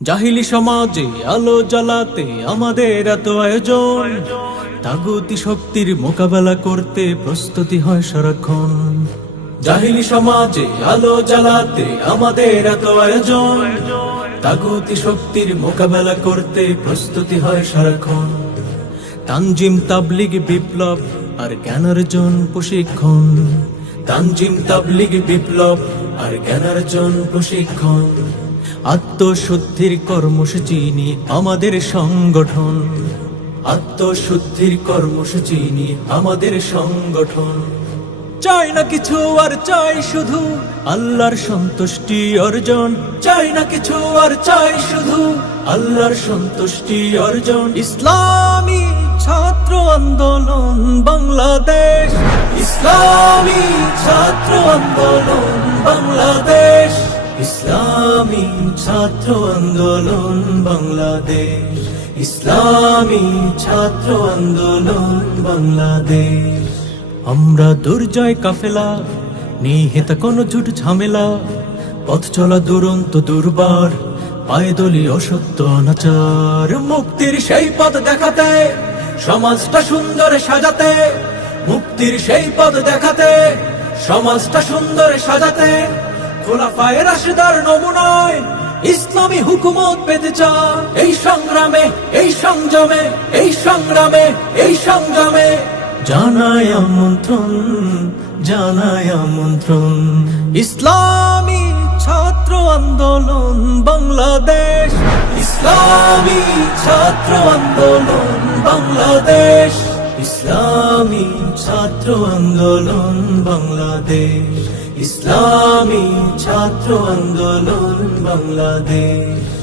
জাহিলি সমাজে আলো জ্বালাতে আমাদের এত আয়োজন, তাগুতি শক্তির মোকাবেলা করতে প্রস্তুতি হয় সারাক্ষণ। জাহিলি সমাজে আলো জ্বালাতে আমাদের এত আয়োজন, তাগুতি শক্তির মোকাবেলা করতে প্রস্তুতি হয় সারাক্ষণ। তানজিম তাবলিগ বিপ্লব আর জ্ঞানার্জন প্রশিক্ষণ, তানজিম তাবলিগ বিপ্লব আর জ্ঞানার্জন প্রশিক্ষণ। আত্মশুদ্ধির কর্মসূচি নিয়ে আমাদের সংগঠন, আত্মশুদ্ধির কর্মসূচি নিয়ে আমাদের সংগঠন। চাই না কিছু আর চাই শুধু আল্লাহর সন্তুষ্টি অর্জন, চাই না কিছু আর চাই শুধু আল্লাহর সন্তুষ্টি অর্জন। ইসলামী ছাত্র আন্দোলন বাংলাদেশ, ইসলামী ছাত্র আন্দোলন বাংলাদেশ, ইসলামী ছাত্র আন্দোলন বাংলাদেশ, ইসলামী ছাত্র আন্দোলন বাংলাদেশ। আমরা দুর্জয় কাফেলা, নিহিত কোনো ঝুট ঝামেলা, পথ চলা দুরন্ত দুর্বার, পায়ে দলি অসত্য অনাচার। মুক্তির সেই পথ দেখাতে, সমাজটা সুন্দর সাজাতে, মুক্তির সেই পথ দেখাতে, সমাজটা সুন্দর সাজাতে। খোলাফায়ে রাশিদার নমুনায় ইসলামী হুকুমত পেতে চায়। এই সংগ্রামে, এই সংযমে, এই সংগ্রামে, এই সংগ্রামে জানায় আমন্ত্রণ, জানায় আমন্ত্রণ। ইসলামী ছাত্র আন্দোলন বাংলাদেশ, ইসলামী ছাত্র আন্দোলন বাংলাদেশ, ইসলামী ছাত্র আন্দোলন বাংলাদেশ, ইসলামী ছাত্র আন্দোলন বাংলাদেশ।